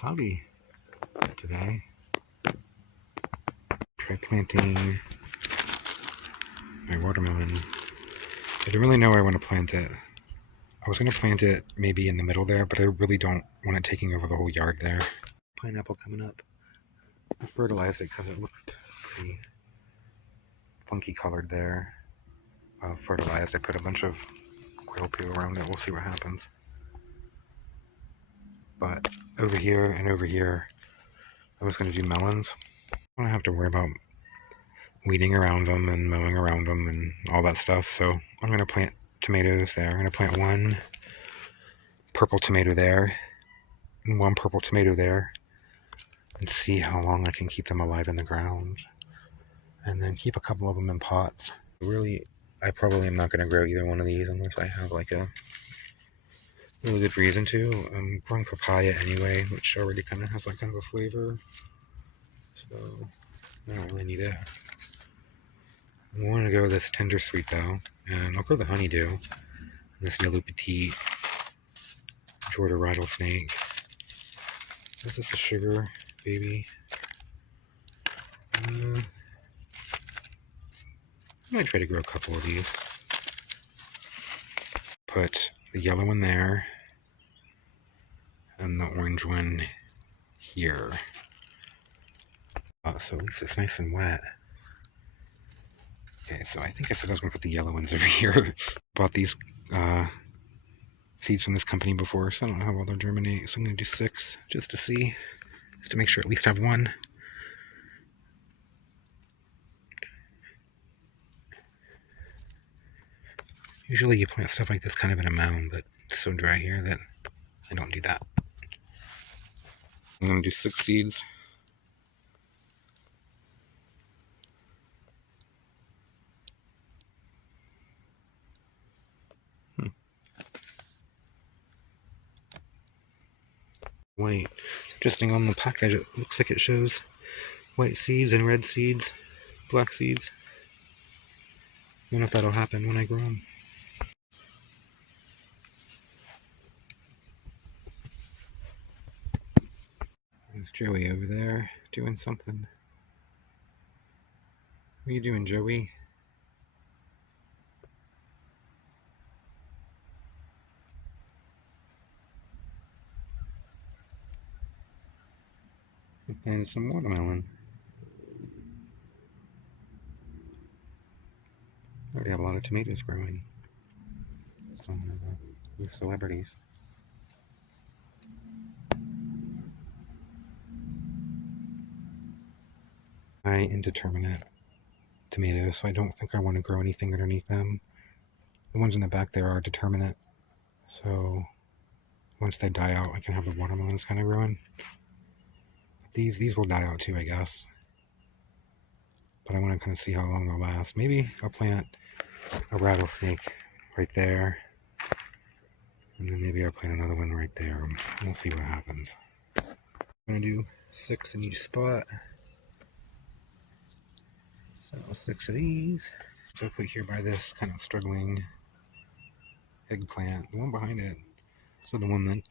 cloudy today. Try planting my watermelon. I don't really know where I want to plant it. I was going to plant it maybe in the middle there, but I really don't want it taking over the whole yard there. Pineapple coming up. I fertilized it because it looks pretty funky colored there. Fertilized. I put a bunch of oil peel around it. We'll see what happens. But over here and over here, I was going to do melons. I don't have to worry about weeding around them and mowing around them and all that stuff. So I'm going to plant tomatoes there. I'm going to plant one purple tomato there and one purple tomato there and see how long I can keep them alive in the ground. And then keep a couple of them in pots. Really, I probably am not going to grow either one of these unless I have like a really good reason to. I'm growing papaya anyway, which already kind of has that kind of a flavor. So I don't really need it. I want to go with this tender sweet though, and I'll go the honeydew. This yellow petite Georgia rattlesnake. This is a sugar baby. I might try to grow a couple of these. Put the yellow one there and the orange one here. So at least it's nice and wet. Okay, so I think I said I was going to put the yellow ones over here. Bought these seeds from this company before, so I don't know how well they'll germinate. So I'm going to do 6 just to see, just to make sure at least I have one. Usually you plant stuff like this kind of in a mound, but it's so dry here that I don't do that. I'm going to do 6 seeds. White. It's interesting, on the package it looks like it shows white seeds and red seeds, black seeds. I don't know if that'll happen when I grow them. There's Joey over there doing something. What are you doing, Joey? I planted some watermelon. I already have a lot of tomatoes growing. So I'm gonna use celebrities. Indeterminate tomatoes, so I don't think I want to grow anything underneath them. The ones in the back there are determinate, so once they die out, I can have the watermelons kind of growing. But these will die out too, I guess. But I want to kind of see how long they'll last. Maybe I'll plant a rattlesnake right there, and then maybe I'll plant another one right there. We'll see what happens. I'm going to do 6 in each spot. So 6 of these. So put here by this kind of struggling eggplant. The one behind it, so the one that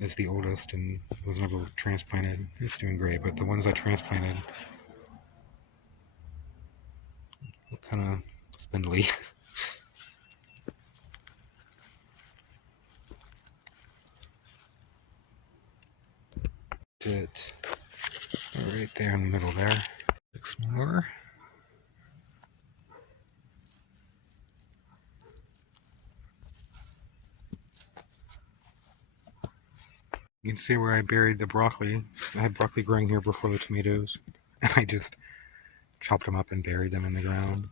is the oldest and was never transplanted, it's doing great. But the ones I transplanted look kind of spindly. It right there in the middle there. 6 more. You can see where I buried the broccoli. I had broccoli growing here before the tomatoes, and I just chopped them up and buried them in the ground.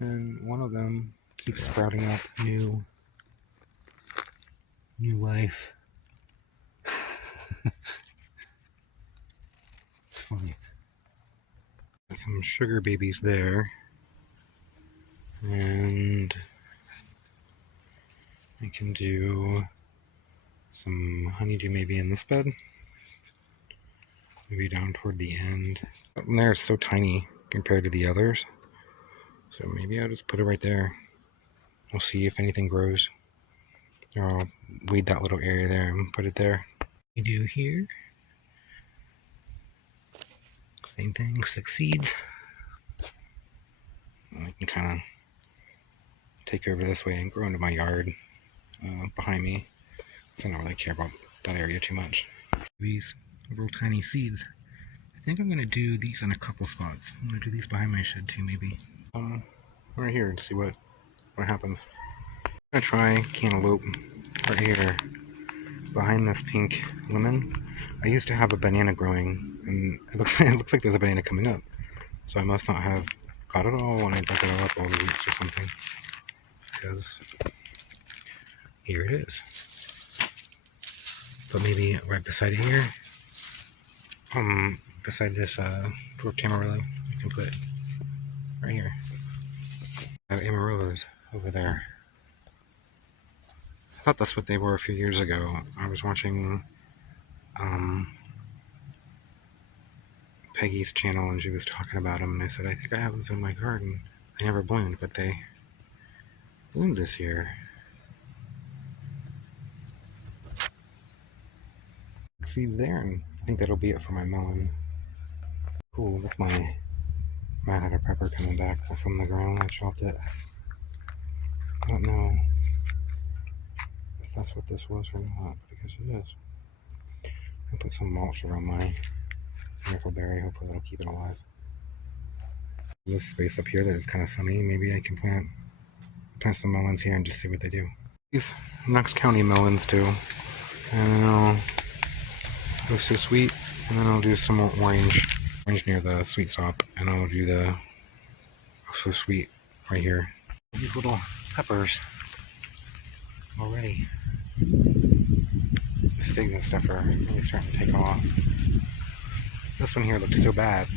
And one of them keeps sprouting up new life. It's funny. Some sugar babies there, and I can do some honeydew maybe in this bed, maybe down toward the end. And they're so tiny compared to the others, so maybe I'll just put it right there. We'll see if anything grows, or I'll weed that little area there and put it there. Honeydew here, Same thing, 6 seeds. I can kind of take over this way and grow into my yard behind me. So I don't really care about that area too much. These little tiny seeds. I think I'm going to do these in a couple spots. I'm going to do these behind my shed too, maybe. Right here and see what happens. I'm going to try cantaloupe right here behind this pink lemon. I used to have a banana growing, and it looks like there's a banana coming up. So I must not have got it all when I dug it all up all the roots or something. Because here it is. But maybe right beside here, beside this dwarf tamarillo, you can put right here. I have amarillos over there. I thought that's what they were a few years ago. I was watching Peggy's channel and she was talking about them, and I said, I think I have them in my garden. They never bloomed, but they bloomed this year. Seeds there, and I think that'll be it for my melon. Cool, that's my Mad Hatter pepper coming back from the ground. I chopped it. I don't know if that's what this was or not, but I guess it is. I'll put some mulch around my berry. Hopefully that'll keep it alive. This space up here that is kind of sunny. Maybe I can plant some melons here and just see what they do. These Knox County melons too. And go so sweet, and then I'll do some more orange near the sweet stop, and I'll do the so sweet right here. These little peppers already. The figs and stuff are really starting to take off. This one here looked so bad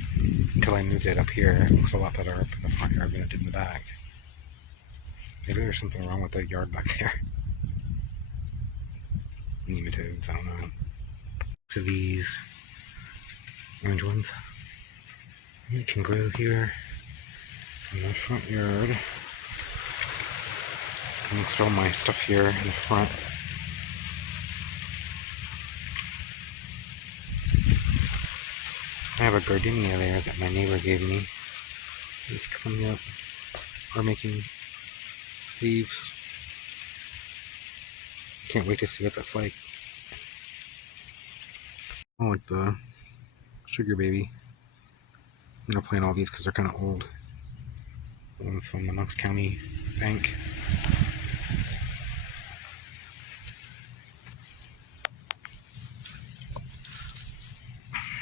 until I moved it up here. It looks a lot better up in the front yard than it did in the back. Maybe there's something wrong with the yard back there. Nematodes, I don't know. So these orange ones, you can grow here in the front yard. I mixed all my stuff here in the front. I have a gardenia there that my neighbor gave me. It's coming up, or making leaves. Can't wait to see what that's like. I like the sugar baby. I'm gonna plant all these because they're kind of old. The ones from the Knox County Bank.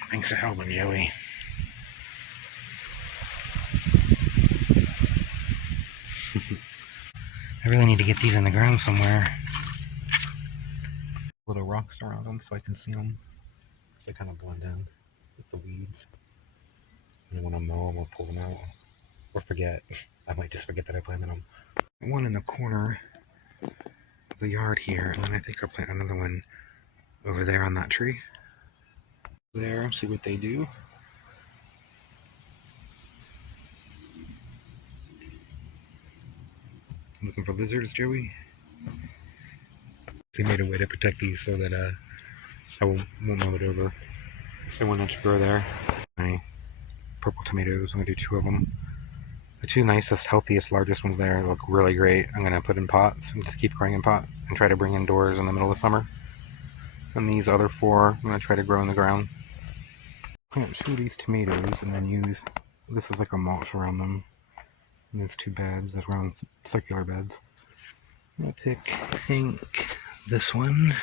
Thanks for helping, Joey. I really need to get these in the ground somewhere. Little rocks around them so I can see them. Because they kind of blend in with the weeds. And when I mow them, I'll pull them out. Or forget. I might just forget that I planted them. One in the corner of the yard here, and then I think I'll plant another one over there on that tree. There, see what they do. Looking for lizards, Joey? They made a way to protect these so that I won't mow it over. So I wanted to grow there. My purple tomatoes, I'm going to do 2 of them. The 2 nicest, healthiest, largest ones there look really great. I'm going to put in pots and just keep growing in pots and try to bring indoors in the middle of summer. And these other 4, I'm going to try to grow in the ground. Plant 2 of these tomatoes and then use, this is like a mulch around them. And there's 2 beds, there's round circular beds. I'm going to pick, I think, this one.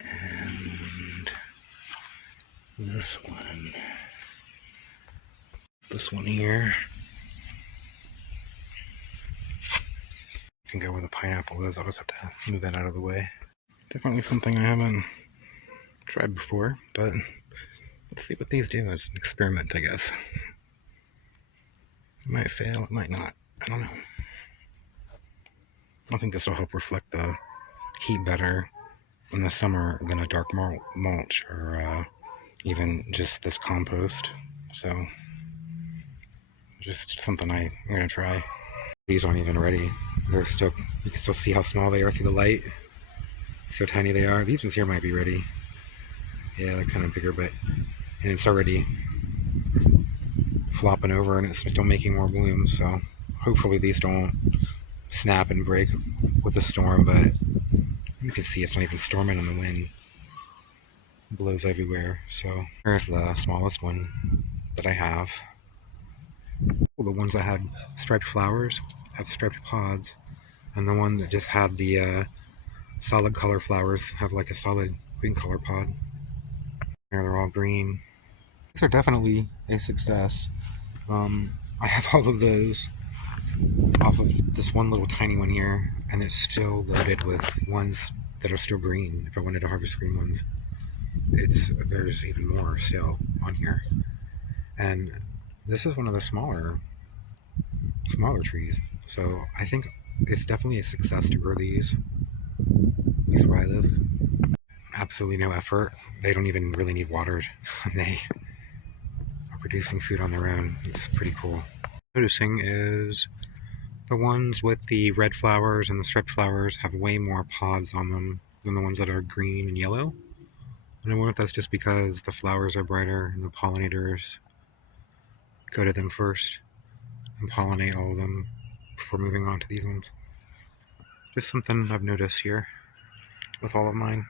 And this one. This one here. I can go where the pineapple is, I'll just have to move that out of the way. Definitely something I haven't tried before, but let's see what these do. It's an experiment, I guess. It might fail, it might not. I don't know. I think this will help reflect the heat better in the summer than a dark mulch or even just this compost. So, just something I'm going to try. These aren't even ready. They're still, you can still see how small they are through the light. So tiny they are. These ones here might be ready. Yeah, they're kind of bigger, but and it's already flopping over and it's still making more blooms, so hopefully these don't snap and break with the storm, but you can see it's not even storming and the wind blows everywhere. So here's the smallest one that I have. Well, the ones that had striped flowers have striped pods, and the one that just had the solid color flowers have like a solid green color pod. There, they're all green. These are definitely a success. I have all of those off of this one little tiny one here, and it's still loaded with ones that are still green. If I wanted to harvest green ones, there's even more still on here. And this is one of the smaller trees, so I think it's definitely a success to grow these, at least where I live. Absolutely no effort. They don't even really need watered. They are producing food on their own. It's pretty cool. Noticing is the ones with the red flowers and the striped flowers have way more pods on them than the ones that are green and yellow. And I wonder if that's just because the flowers are brighter and the pollinators go to them first and pollinate all of them before moving on to these ones. Just something I've noticed here with all of mine.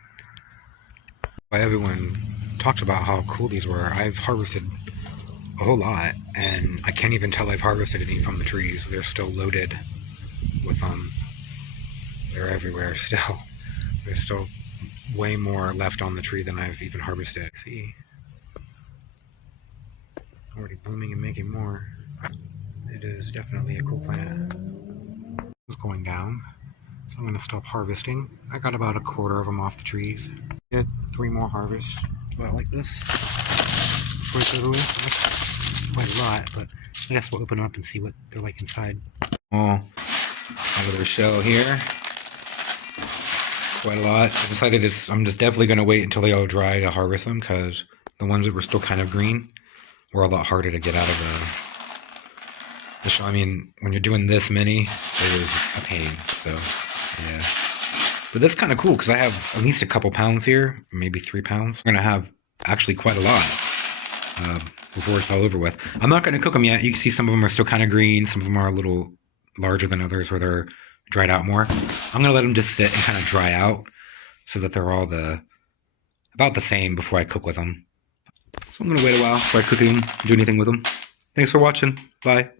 Everyone talked about how cool these were. I've harvested a whole lot, and I can't even tell I've harvested any from the trees. They're still loaded with they're everywhere still. There's still way more left on the tree than I've even harvested. See, already blooming and making more. It is definitely a cool plant. It's going down, so I'm going to stop harvesting. I got about a quarter of them off the trees. Get 3 more harvests, about like this. Before it goes away. That's quite a lot, but I guess we'll open up and see what they're like inside. Oh, out of their shell here. Quite a lot. I decided I'm just definitely going to wait until they all dry to harvest them, because the ones that were still kind of green were a lot harder to get out of the shell. I mean, when you're doing this many, it was a pain. So, yeah. But that's kind of cool, because I have at least a couple pounds here, maybe 3 pounds. I'm going to have actually quite a lot before it's all over with. I'm not going to cook them yet. You can see some of them are still kind of green. Some of them are a little larger than others where they're dried out more. I'm going to let them just sit and kind of dry out so that they're all about the same before I cook with them. So I'm going to wait a while before I cook them, do anything with them. Thanks for watching. Bye.